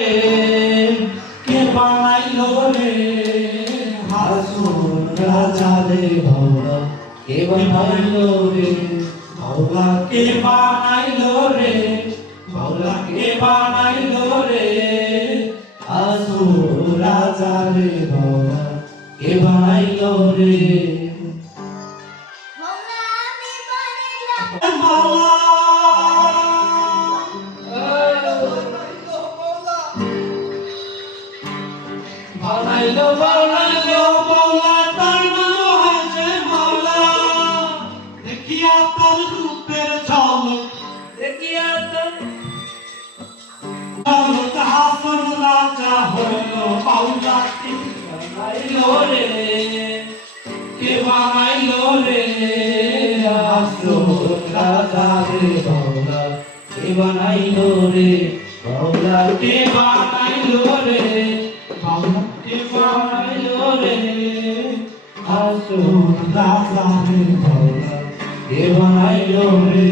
কে বানাইলো রে হাসুর রাজা রে ভাওলা কে বানাইলো রে ভাওলা কে বানাইলো রে ভাওলা কে বানাইলো রে হাসুর রাজা রে ভাওলা কে বানাইলো রে ভাওলা কে বানাইলো বানাইলো বানাইলো মাওলা তার নাম হয়েছে মাওলা দেখিয়া তার রূপের ঝলক দেখিয়া তার ঝলক হাসন রাজা হইল মাওলা কে বানাইলো রে কে বানাইলো রে হাসন রাজা রে মাওলা কে বানাইলো রে মাওলা কে বানাইলো রে মাওলা কে বানাইলো রে হাসুর রাজা রে ভাওলা কে বানাইলো রে।